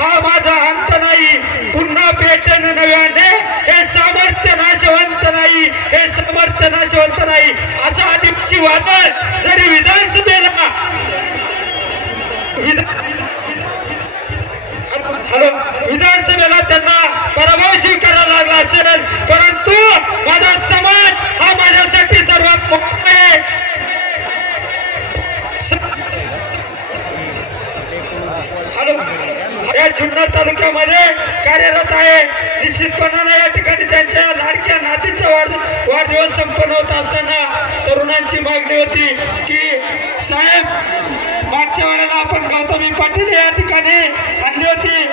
हा माझा अंत नाही, पुन्हा पेटन नव्याने हे सामर्थ्य नाशवंत नाही, हे सामर्थ्य नाशवंत नाही असा आदिवासी वादळ जरी विधानसभेला विधानसभेला त्यांना पराभव स्वीकारावा लागला असेल, परंतु माझा समाज हा माझ्यासाठी सर्वात मोठा आहे. या जुन्नर तालुक्यामध्ये कार्यरत आहे. निश्चितपणाने या ठिकाणी त्यांच्या लाडक्या नातीचा वाढदिवस संपन्न होत असताना तरुणांची मागणी होती की साहेब मागच्या वेळेला आपण गौतमी पाटील या ठिकाणी आणली होती,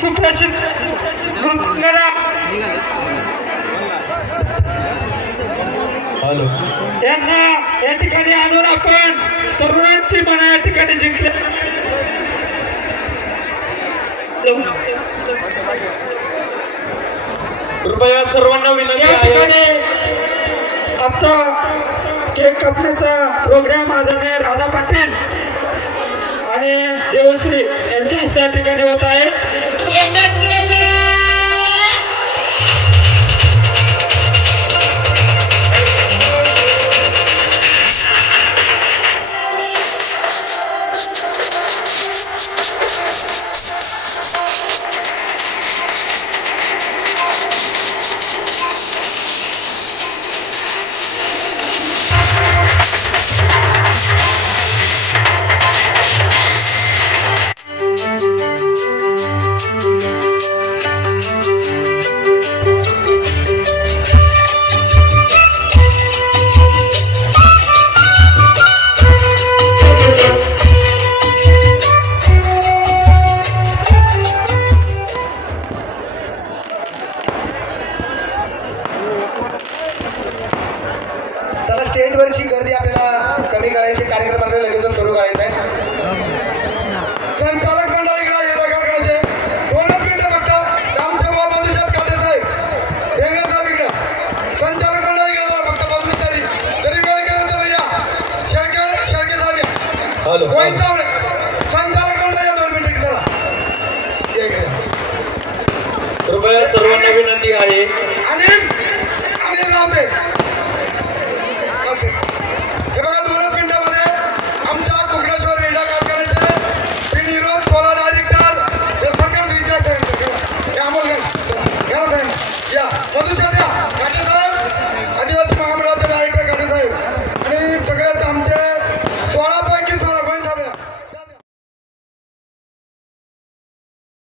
सुप्रसिद्ध यांना या ठिकाणी आणून आपण तरुणांची मनं या ठिकाणी जिंकली. कृपया सर्वांना विनंती आहे, आता केक कापण्याचा प्रोग्राम आदरणीय राधा पाटील आणि देवश्री यांच्या हस्ते या ठिकाणी होत आहे.